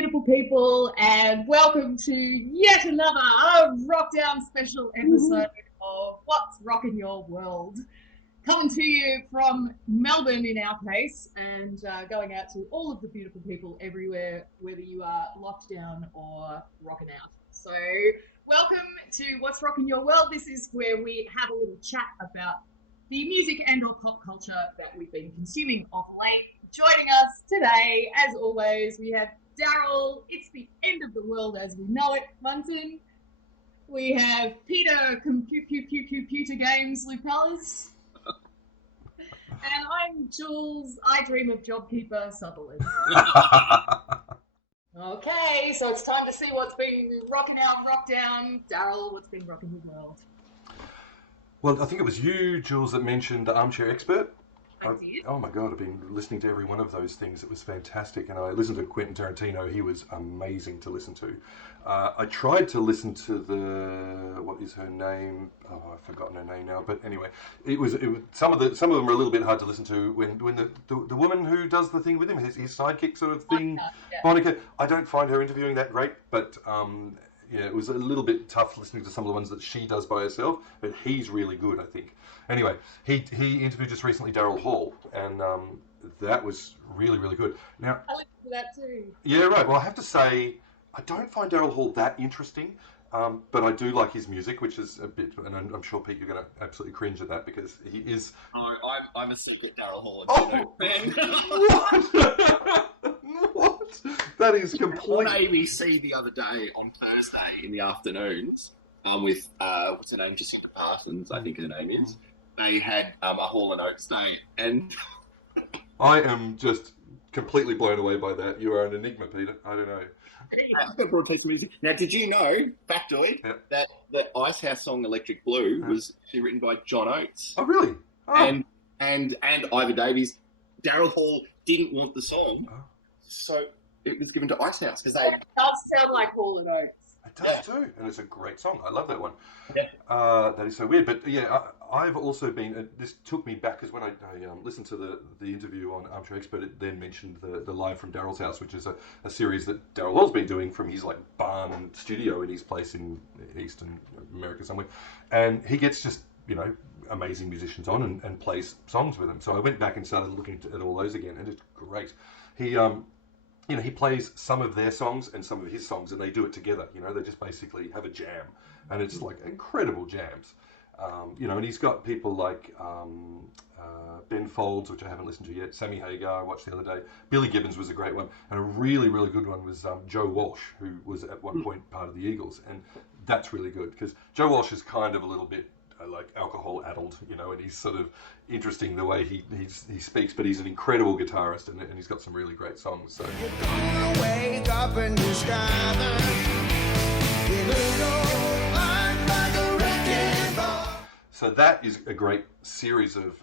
beautiful people, and welcome to yet another Rockdown special episode of What's Rockin' Your World. Coming to you from Melbourne in our case, and going out to all of the beautiful people everywhere, whether you are locked down or rocking out. So, welcome to What's Rockin' Your World. This is where we have a little chat about the music and or pop culture that we've been consuming of late. Joining us today, as always, we have Daryl. It's the end of the world as we know it, Ronson. We have Peter, computer games, Lupelis. And I'm Jules. I dream of JobKeeper Sutherland. Okay, so it's time to see what's been rocking out, rock down. Daryl, what's been rocking your world? Well, I think it was you, Jules, that mentioned the Armchair Expert. I did. Oh my God, I've been listening to every one of those things. It was fantastic. And I listened to Quentin Tarantino. He was amazing to listen to. I tried to listen to what is her name? Oh, I've forgotten her name now. But anyway, it was some of them were a little bit hard to listen to when the woman who does the thing with him, his sidekick sort of thing, Monica. I don't find her interviewing that great, but yeah, it was a little bit tough listening to some of the ones that she does by herself, but he's really good, I think. Anyway, he interviewed just recently Daryl Hall, and that was really, really good. Now, I listened to that too. Yeah, right. Well, I have to say, I don't find Daryl Hall that interesting, but I do like his music, which is a bit, and I'm sure, Pete, you're going to absolutely cringe at that because he is... No, I'm a secret Daryl Hall fan. What? That is complete... On ABC the other day, on Thursday in the afternoons, with, what's her name, Jacinta Parsons, I think her name is, they had a Hall and Oates day, and... I am just completely blown away by that. You are an enigma, Peter. I don't know. Now, did you know, factoid, that the Ice House song "Electric Blue" was actually written by John Oates? Oh, really? Oh. And Ivor Davies. Daryl Hall didn't want the song, so it was given to Ice House because they. It does sound like Hall and Oates. It does too, and it's a great song. I love that one. Yeah. That is so weird, but yeah, I've also been. This took me back because when I listened to the interview on Armchair Expert, it then mentioned the Live from Daryl's House, which is a series that Daryl Hall's been doing from his barn and studio in his place in Eastern America somewhere, and he gets just amazing musicians on and plays songs with them. So I went back and started looking at all those again, and it's great. He plays some of their songs and some of his songs, and they do it together. They just basically have a jam, and it's like incredible jams. And he's got people like Ben Folds, which I haven't listened to yet, Sammy Hagar, I watched the other day. Billy Gibbons was a great one, and a really, really good one was Joe Walsh, who was at one point part of the Eagles, and that's really good, because Joe Walsh is kind of a little bit like alcohol-addled, and he's sort of interesting the way he speaks, but he's an incredible guitarist, and he's got some really great songs. So. Wake up and so that is a great series of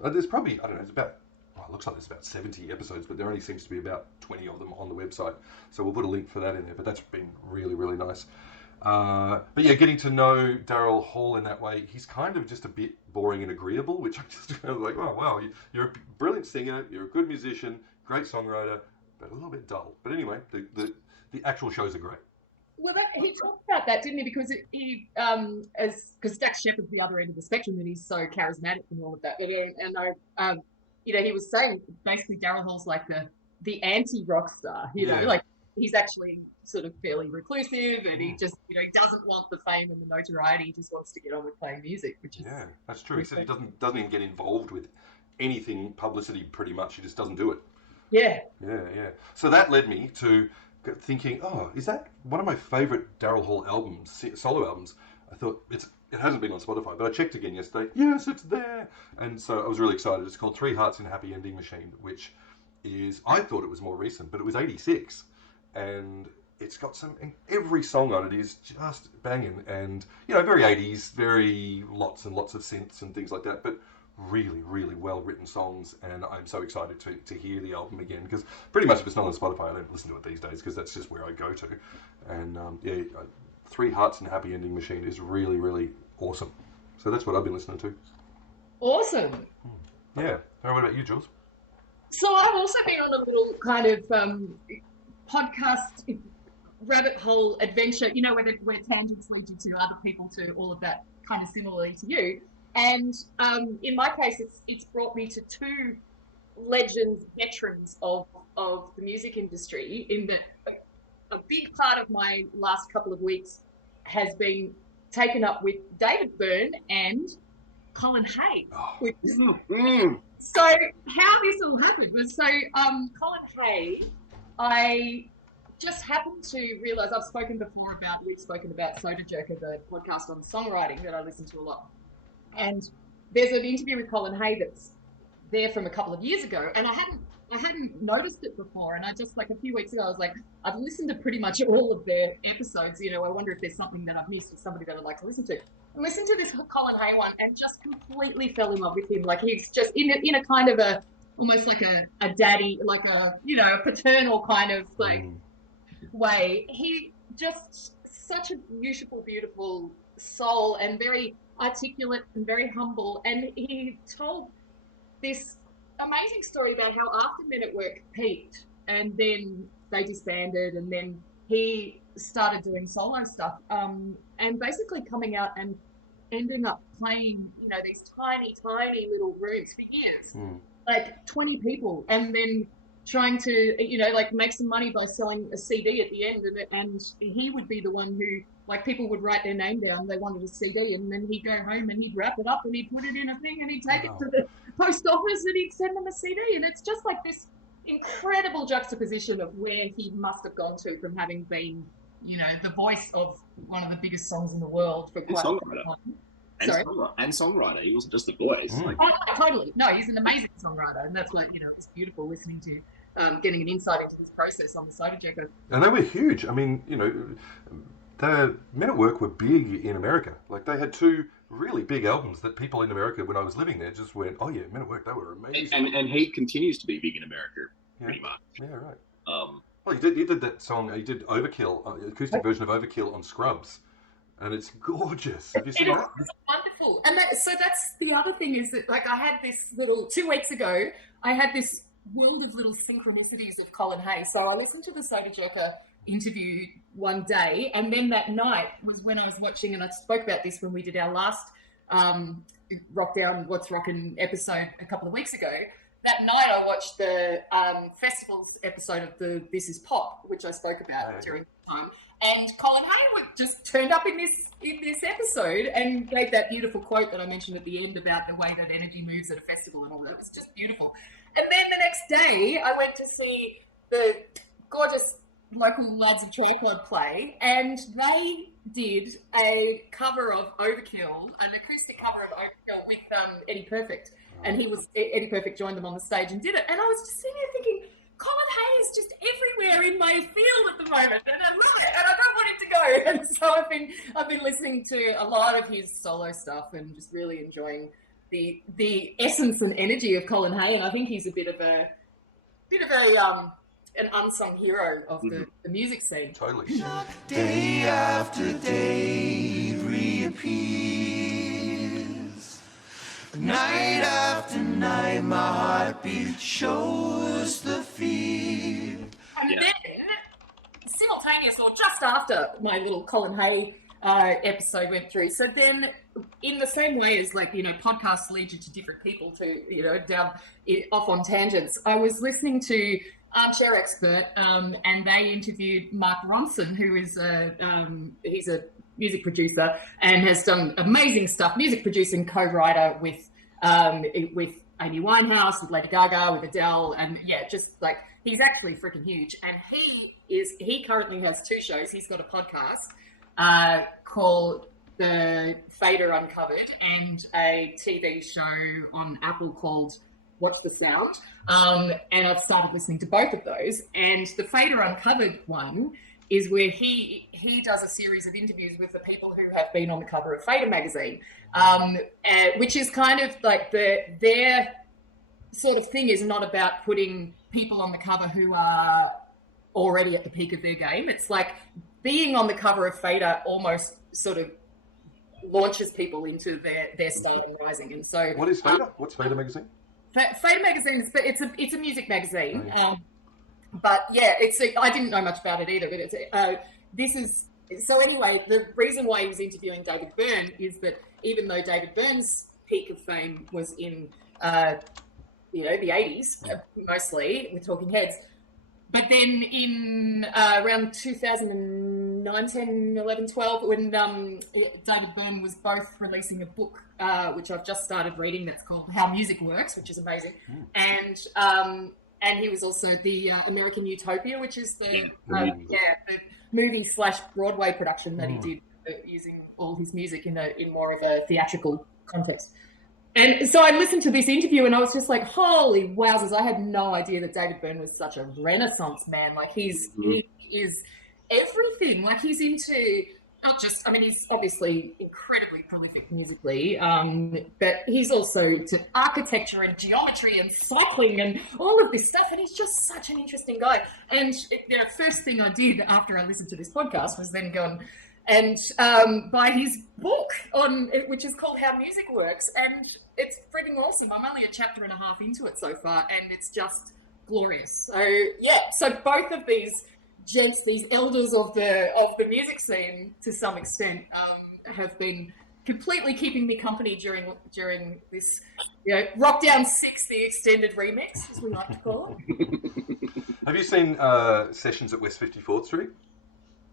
there's probably, I don't know, it's about, it looks like there's about 70 episodes, but there only seems to be about 20 of them on the website. So we'll put a link for that in there, but that's been really, really nice. But yeah, getting to know Daryl Hall in that way, he's kind of just a bit boring and agreeable, which I'm just kind of like, oh wow, you're a brilliant singer, you're a good musician, great songwriter, but a little bit dull. But anyway, the actual shows are great. Well, he talked about that, didn't he? Because because Dax Shepard's the other end of the spectrum, and he's so charismatic and all of that. And he was saying basically Daryl Hall's like the anti-rockstar. Like he's actually sort of fairly reclusive, and he just he doesn't want the fame and the notoriety. He just wants to get on with playing music, which is that's true. He said he doesn't even get involved with anything publicity. Pretty much, he just doesn't do it. Yeah. So that led me to thinking, is that one of my favorite Daryl Hall albums, solo albums? I thought it hasn't been on Spotify, but I checked again yesterday. Yes, it's there. And so I was really excited. It's called Three Hearts in a Happy Ending Machine, which is, I thought it was more recent, but it was 86. And it's got every song on it is just banging, and very 80s, very lots and lots of synths and things like that, but really, really well written songs. And I'm so excited to hear the album again, because pretty much if it's not on Spotify, I don't listen to it these days, because that's just where I go to. And Three Hearts and a Happy Ending Machine is really, really awesome. So that's what I've been listening to. Awesome. Yeah. What about you, Jules? So I've also been on a little kind of podcast rabbit hole adventure, you know, where tangents lead you to other people, to all of that, kind of similarly to you. And in my case, it's brought me to two legends, veterans of the music industry, in that a big part of my last couple of weeks has been taken up with David Byrne and Colin Hay. So how this all happened was, Colin Hay, I just happened to realise, we've spoken about Soda Jerker, the podcast on songwriting that I listen to a lot. And there's an interview with Colin Hay that's there from a couple of years ago, and I hadn't noticed it before. And I just, like, a few weeks ago, I was like, I've listened to pretty much all of their episodes. You know, I wonder if there's something that I've missed or somebody that I'd like to listen to. I listened to this Colin Hay one and just completely fell in love with him. Like, he's just in a kind of almost like a daddy, like a paternal kind of way. He just such a beautiful soul, and very articulate and very humble. And he told this amazing story about how after Men at Work peaked, and then they disbanded, and then he started doing solo stuff, and basically coming out and ending up playing, these tiny little rooms for years, like 20 people, and then trying to, make some money by selling a CD at the end. And he would be the one who, like, people would write their name down, they wanted a CD, and then he'd go home and he'd wrap it up and he'd put it in a thing and he'd take it to the post office and he'd send them a CD. And it's just like this incredible juxtaposition of where he must have gone to from having been, the voice of one of the biggest songs in the world for quite a long time. And songwriter. He wasn't just a voice. Totally. No, he's an amazing songwriter, and that's why, it's beautiful listening to, getting an insight into his process on the Soda Jerker. And they were huge. I mean, the Men at Work were big in America. Like, they had two really big albums that people in America, when I was living there, just went, oh yeah, Men at Work, they were amazing. And he continues to be big in America, pretty much. Yeah, right. Well, he did that song, he did Overkill, acoustic version of Overkill on Scrubs. And it's gorgeous. Have you seen that? It's wonderful. And so that's the other thing, is that, like, I had this 2 weeks ago, I had this world of little synchronicities of Colin Hay. So I listened to the Soda Jerker interview one day, and then that night was when I was watching, and I spoke about this when we did our last Rock Down What's Rockin' episode a couple of weeks ago. That night I watched the festival's episode of the This Is Pop, which I spoke about during the time. And Colin Hay just turned up in this episode and gave that beautiful quote that I mentioned at the end about the way that energy moves at a festival and all that. It was just beautiful. And then the next day, I went to see the gorgeous local Lads of Tripod play, and they did a cover of Overkill, an acoustic cover of Overkill with Eddie Perfect. And Eddie Perfect joined them on the stage and did it. And I was just sitting there thinking, Colin Hay is just everywhere in my field at the moment, and I love it, and I don't want him to go. And so I've been listening to a lot of his solo stuff and just really enjoying the essence and energy of Colin Hay. And I think he's a bit of an unsung hero of the music scene. Totally. Day after day reappears. Night after night, my heartbeat shows the fear. And then, simultaneous, or just after my little Colin Hay episode went through, so then in the same way as, like, podcasts lead you to different people to, down off on tangents, I was listening to Armchair Expert, and they interviewed Mark Ronson, who is he's a music producer and has done amazing stuff, music producing, co-writer with Amy Winehouse, with Lady Gaga, with Adele, and just like, he's actually freaking huge. And he currently has two shows. He's got a podcast called The Fader Uncovered, and a TV show on Apple called Watch the Sound. And I've started listening to both of those. And the Fader Uncovered one is where he does a series of interviews with the people who have been on the cover of Fader magazine, which is kind of like their sort of thing is not about putting people on the cover who are already at the peak of their game. It's like being on the cover of Fader almost sort of launches people into their style and rising. And so, what is Fader? What's Fader magazine? Fader magazine, it's a music magazine. But yeah, I didn't know much about it either. But so anyway, the reason why he was interviewing David Byrne is that even though David Byrne's peak of fame was in the 80s mostly with Talking Heads, but then in around 2009, 10, 11, 12, when David Byrne was both releasing a book, which I've just started reading, that's called How Music Works, which is amazing, and he was also the American Utopia, which is the movie / Broadway production that he did using all his music in more of a theatrical context. And so I listened to this interview and I was just like, holy wowzers, I had no idea that David Byrne was such a Renaissance man. Like he is everything. Like he's into he's obviously incredibly prolific musically, but he's also into architecture and geometry and cycling and all of this stuff. And he's just such an interesting guy. And the first thing I did after I listened to this podcast was then go and buy his book which is called How Music Works. And it's freaking awesome. I'm only a chapter and a half into it so far, and it's just glorious. So yeah, so both of these gents, these elders of the music scene, to some extent, have been completely keeping me company during this, Rockdown 6, the extended remix, as we like to call it. Have you seen Sessions at West 54th Street?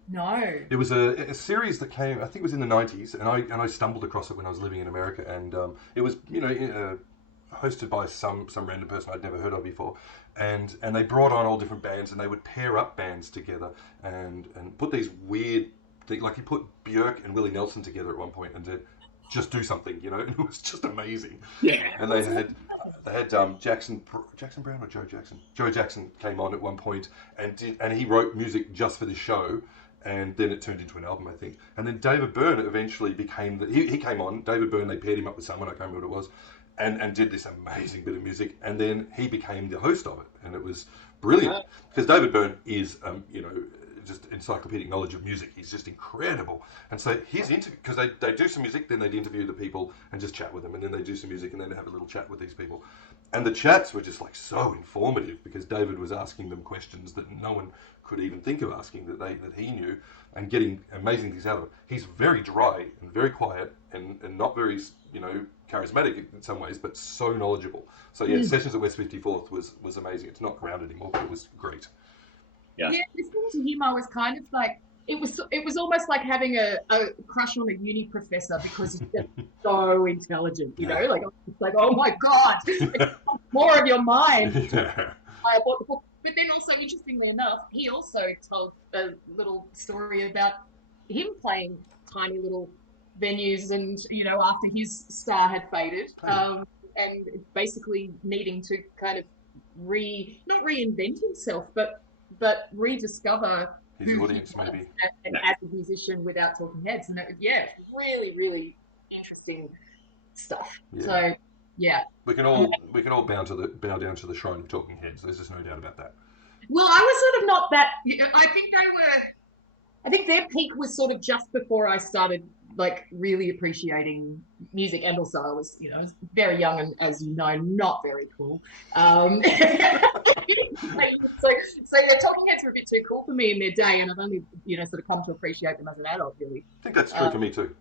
No. It was a series that came, I think it was in the 90s, and I stumbled across it when I was living in America, and it was, hosted by some random person I'd never heard of before, and they brought on all different bands, and they would pair up bands together and put these weird things, like he put Björk and Willie Nelson together at one point and to just do something, and it was just amazing. Yeah. And they had Jackson Brown or Joe Jackson? Joe Jackson came on at one point and he wrote music just for this show. And then it turned into an album, I think. And then David Byrne eventually became he came on. David Byrne, they paired him up with someone, I can't remember what it was, and did this amazing bit of music. And then he became the host of it, and it was brilliant because David Byrne is, just encyclopedic knowledge of music. He's just incredible. And so his interview, because they do some music, then they'd interview the people and just chat with them, and then they do some music and then they have a little chat with these people. And the chats were just like so informative because David was asking them questions that no one could even think of asking that he knew, and getting amazing things out of it. He's very dry and very quiet and not very charismatic in some ways, but so knowledgeable. So yeah, Sessions at West 54th was amazing. It's not grounded anymore, but it was great. Yeah, listening to him, I was kind of like, it was almost like having a crush on a uni professor because he's just so intelligent, like it's like, oh my god, more of your mind. I bought the book. But then also, interestingly enough, he also told a little story about him playing tiny little venues and, after his star had faded, and basically needing to kind of not reinvent himself, but rediscover his audience, maybe. And as a musician without Talking Heads. And really, really interesting stuff. Yeah. So, yeah. We can all bow down to the shrine of Talking Heads. There's just no doubt about that. Well, I was sort of not that. I think their peak was sort of just before I started like really appreciating music, and also I was very young and, as you know, not very cool. So Talking Heads were a bit too cool for me in their day, and I've only sort of come to appreciate them as an adult, really. I think that's true for me too.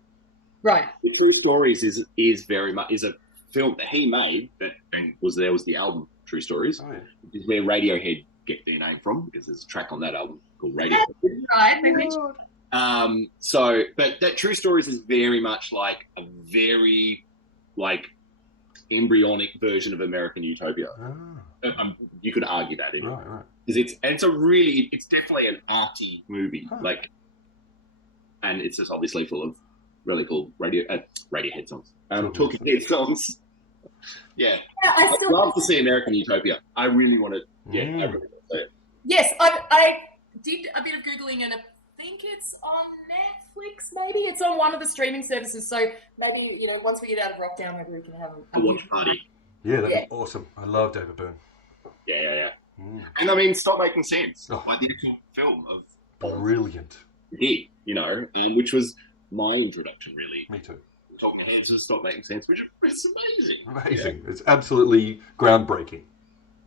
Right. The True Stories is very much a film that he made there was the album True Stories, which is where Radiohead get their name from, because there's a track on that album called Radiohead. Right. But that True Stories is very much like a very embryonic version of American Utopia. You could argue that anyway. Right. Because it's definitely an arty movie, and it's just obviously full of really cool Radiohead songs. Talking Head songs. Yeah, I'd love to see American Utopia. I really want to. Yeah, I really want to see it. Yes, I did a bit of Googling, and I think it's on Netflix. Maybe it's on one of the streaming services. So maybe once we get out of Rockdown, maybe we can have a watch party. Yeah, that'd be awesome. I love David Byrne. Yeah. And I mean, Stop Making Sense. Like the actual film of brilliant. And which was my introduction, really. Me too. Talking Heads and Stop Making Sense, which is amazing. Amazing. Yeah. It's absolutely groundbreaking.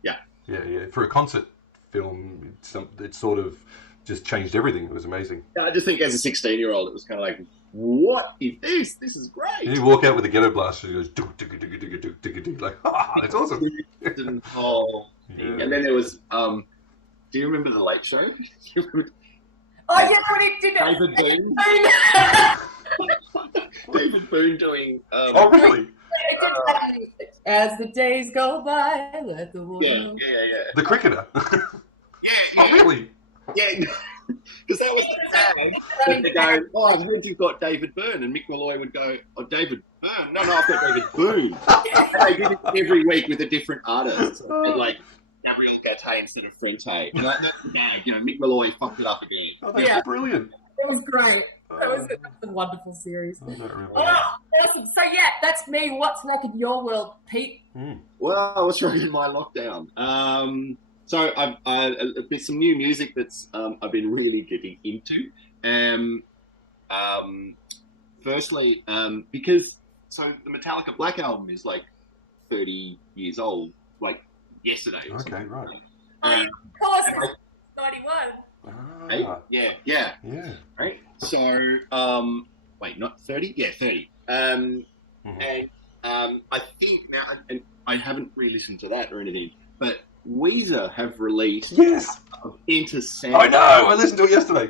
Yeah. For a concert film. It sort of just changed everything. It was amazing. I just think as a 16-year-old, it was kind of like, what is this? This is great. You walk out with a ghetto blaster, and it goes like, that's awesome. Oh, yeah. And then there was, do you remember the Late Show? Oh yeah, when he did David Byrne. David Byrne doing. Oh really? As the days go by, let the world. Yeah. The cricketer. Yeah. Oh really? Yeah. Because that was sad. They go, oh, I've heard you've got David Byrne, and Mick Malloy would go, oh, David Byrne? No, I've got David Boone. And they did it every week with a different artist, and like Gabriel Gatte instead of Frente. And that's the gag. Mick Malloy fucked it up again. Oh, that's brilliant. It was great. That was a wonderful series. I don't remember. Awesome. So yeah, that's me. What's rocking your world, Pete? Well, what's rocking my lockdown? So there's some new music that's I've been really getting into. Firstly, because the Metallica Black Album is like 30 years old, like yesterday. Or Okay, something. Of Right. course, it's 91. Yeah. Right. So, wait, not 30? Yeah, 30. And I think now, and I haven't re-listened to that or anything, but Weezer have released Into Sandman. I know. I listened to it yesterday.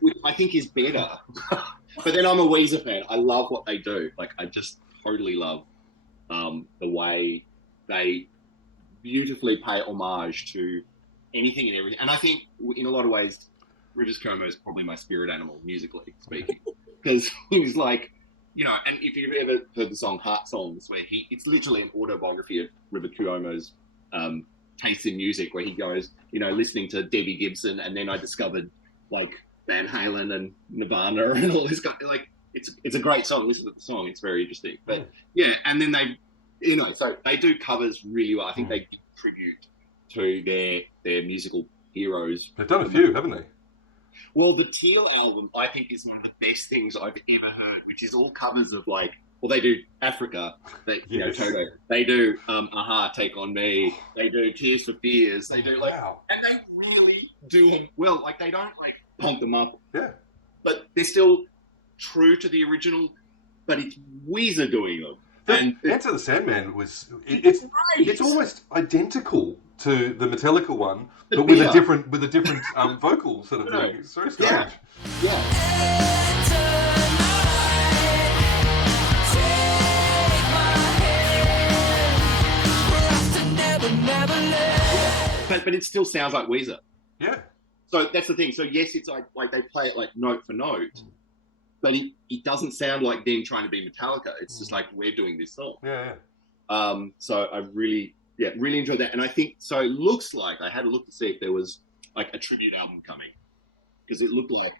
Which I think is better. But then I'm a Weezer fan. I love what they do. Like, I just totally love the way they beautifully pay homage to anything and everything. And I think in a lot of ways, Rivers Cuomo is probably my spirit animal, musically speaking. Because he's like, and if you've ever heard the song Heart Songs, where it's literally an autobiography of River Cuomo's taste in music, where he goes, listening to Debbie Gibson, and then I discovered like Van Halen and Nirvana and all this kind of, like, it's a great song. Listen to the song; it's very interesting. But yeah, and then they, so they do covers really well. I think they give tribute to their musical heroes. They've done a few, haven't they? Well, the Teal album, I think, is one of the best things I've ever heard, which is all covers of like. Well, they do Africa, Toto. They do Aha, Take On Me. They do Tears for Fears. They do and they really do them well. Like, they don't like pump them up. Yeah. But they're still true to the original. But it's Weezer doing them. And Enter the Sandman it's almost identical to the Metallica one, but with a different vocal sort of thing. It's very strange. Yeah. But it still sounds like Weezer. Yeah. So that's the thing. So yes, it's like they play it like note for note, but it doesn't sound like them trying to be Metallica. It's just like, we're doing this song. Yeah. So I really enjoyed that. And I think, so it looks like, I had a look to see if there was like a tribute album coming, because it looked like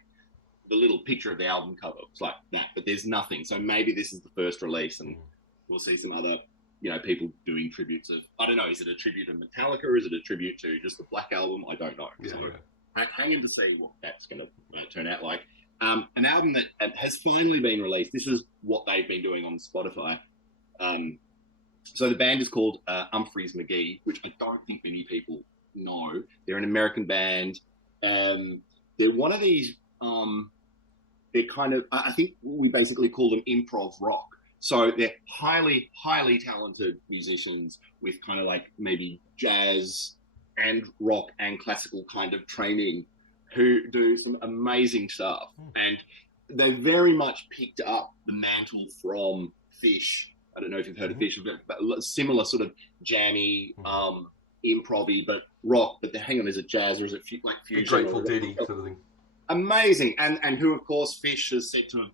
the little picture of the album cover was like that, but there's nothing. So maybe this is the first release, and we'll see some other people doing tributes of, I don't know, is it a tribute to Metallica, or is it a tribute to just the Black Album? I don't know. Yeah, so hanging to see what that's going to turn out like. An album that has finally been released. This is what they've been doing on Spotify. So the band is called Umphrey's McGee, which I don't think many people know. They're an American band. They're one of these, they're kind of, I think we basically call them improv rock. So they're highly, highly talented musicians with kind of like maybe jazz and rock and classical kind of training, who do some amazing stuff. And they very much picked up the mantle from Fish. I don't know if you've heard of Fish, but similar sort of jammy, improv-y, but rock. But hang on, is it jazz or is it like fusion? Grateful Dead sort of thing. Amazing. And who, of course, Fish has said to him,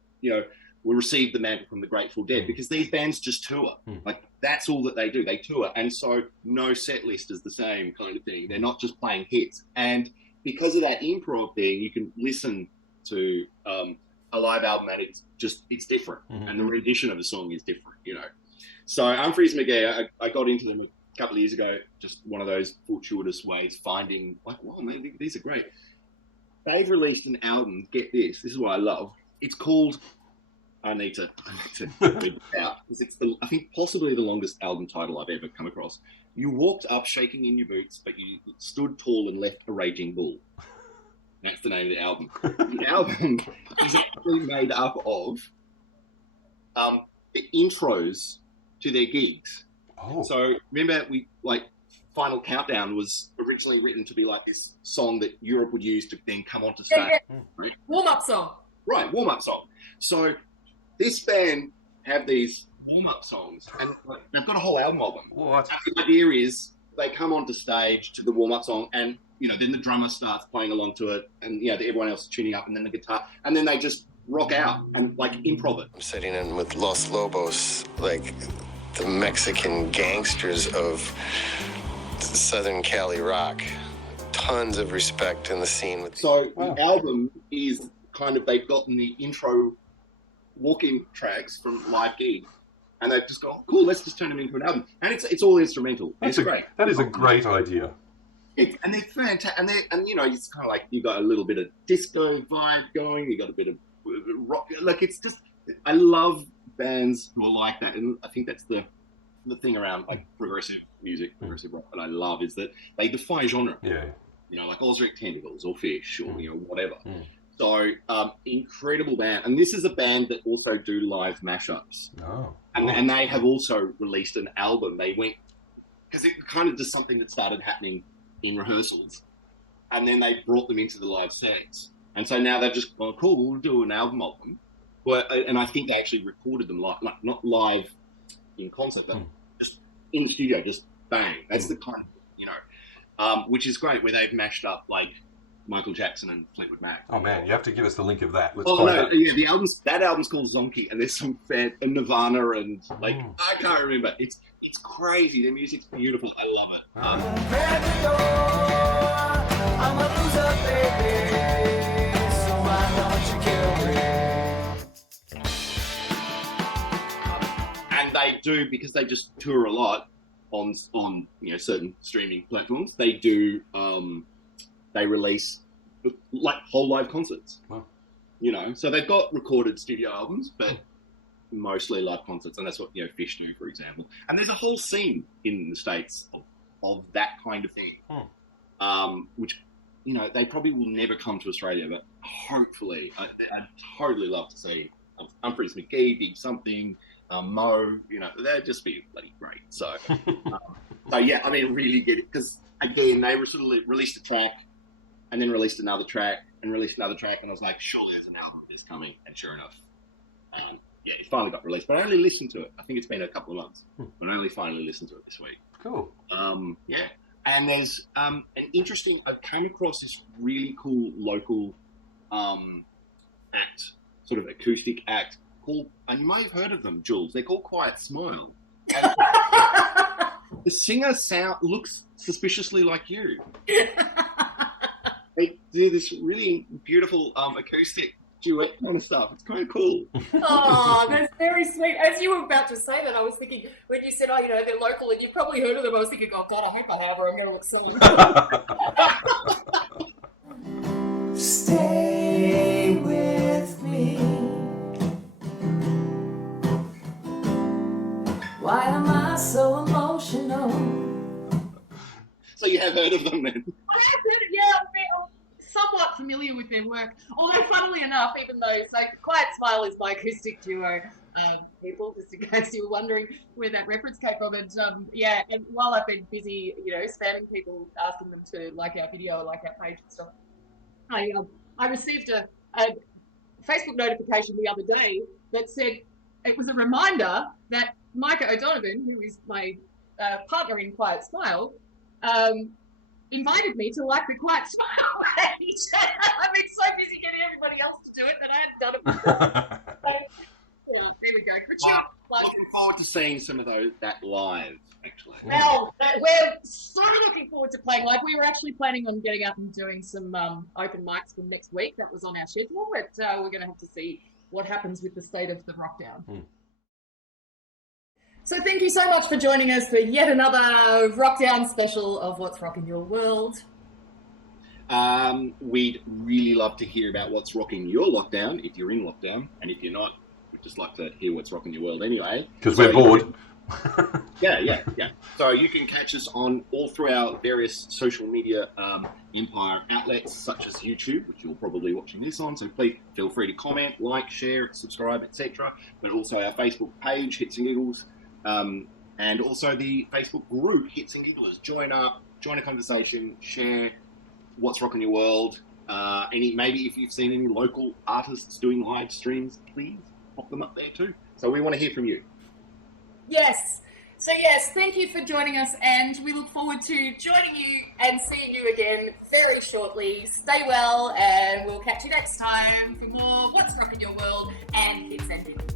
will receive the mantle from the Grateful Dead, because these bands just tour. Like, that's all that they do. They tour. And so no set list is the same kind of thing. They're not just playing hits. And because of that improv thing, you can listen to a live album and it's different. And the rendition of the song is different, So Umphrey's McGee, I got into them a couple of years ago, just one of those fortuitous ways, finding like, wow, maybe these are great. They've released an album, get this is what I love. It's called, I need to read it out. It's I think possibly the longest album title I've ever come across. You walked up shaking in your boots, but you stood tall and left a raging bull. That's the name of the album. The album is actually made up of the intros to their gigs. Oh. So remember, Final Countdown was originally written to be like this song that Europe would use to then come onto stage. Yeah. Warm-up song. Right, warm-up song. So this band have these warm-up songs, and they've got a whole album of them. What? And the idea is they come onto stage to the warm-up song, and then the drummer starts playing along to it, and everyone else is tuning up, and then the guitar, and then they just rock out and improv it. I'm sitting in with Los Lobos, like the Mexican gangsters of Southern Cali rock. Tons of respect in the scene. So the album is they've gotten the intro walk-in tracks from live gigs, and they've just gone, cool, let's just turn them into an album. And it's all instrumental. It's great. That is a great idea. And they're fantastic. And it's kind of like you've got a little bit of disco vibe going. You got a bit of rock. It's just, I love bands who are like that, and I think that's the thing around progressive music, progressive rock that I love, is that they defy genre. Yeah. Like Ozric Tentacles or Fish or whatever. So incredible band, and this is a band that also do live mashups. Oh. And they have also released an album. They went because it kind of just something that started happening in rehearsals, and then they brought them into the live sets. And so now they've just gone, cool, we'll do an album of them. And I think they actually recorded them live, not live in concert, but just in the studio, just bang. That's the kind of, which is great, where they've mashed up Michael Jackson and Fleetwood Mac. Oh man, you have to give us the link of that. Let's that album's called Zonkey, and there's some and Nirvana and I can't remember. It's crazy. Their music's beautiful. I love it. I'm a loser, baby, so why don't you kill me? And they do, because they just tour a lot on certain streaming platforms. They do. They release whole live concerts. Wow. So they've got recorded studio albums, but mostly live concerts, and that's what Fish do, for example. And there's a whole scene in the States of that kind of thing, which they probably will never come to Australia, but hopefully, I'd totally love to see Umphrey's McGee, Big Something, Mo. That'd just be bloody great. So, really get it, because again, they were sort of released a track, and then released another track, and released another track, and I was like, surely there's an album of this coming, and sure enough, it finally got released. But I only listened to it. I think it's been a couple of months, but I only finally listened to it this week. Cool. And there's an interesting. I came across this really cool local act, sort of acoustic act called. And you may have heard of them, Jules. They're called Quiet Smile. And the singer looks suspiciously like you. They do this really beautiful acoustic duet kind of stuff. It's kind of cool. Oh, that's very sweet. As you were about to say that, I was thinking, when you said, they're local, and you've probably heard of them, I was thinking, oh, God, I hope I have, or I'm going to look soon. Stay with me. Why am I so emotional? So you have heard of them then? I have heard it, yeah. I'm somewhat familiar with their work. Although, funnily enough, even though, Quiet Smile is my acoustic duo, people, just in case you were wondering where that reference came from. And and while I've been busy, spamming people, asking them to like our video, like our page and stuff, I received a Facebook notification the other day that said it was a reminder that Micah O'Donovan, who is my partner in Quiet Smile, invited me to like the Quiet Smile page. I've been so busy getting everybody else to do it that I hadn't done it before. There we go. Good job. Looking forward to seeing some of that live, actually. Well, we're so looking forward to playing live. We were actually planning on getting out and doing some open mics for next week. That was on our schedule, but we're going to have to see what happens with the state of the lockdown. So thank you so much for joining us for yet another Rockdown special of What's Rockin' Your World. We'd really love to hear about what's rocking your lockdown, if you're in lockdown, and if you're not, we'd just like to hear what's rocking your world anyway. Because we're bored. Yeah. So you can catch us on all through our various social media empire outlets, such as YouTube, which you're probably watching this on. So please feel free to comment, like, share, subscribe, etc. But also our Facebook page, Hits and Giggles, and also the Facebook group, Hits and Gigglers. Join up, join a conversation, share what's rocking your world. Maybe if you've seen any local artists doing live streams, please pop them up there too. So we want to hear from you. Yes. So yes, thank you for joining us, and we look forward to joining you and seeing you again very shortly. Stay well, and we'll catch you next time for more What's Rocking Your World and Hits and Giggles.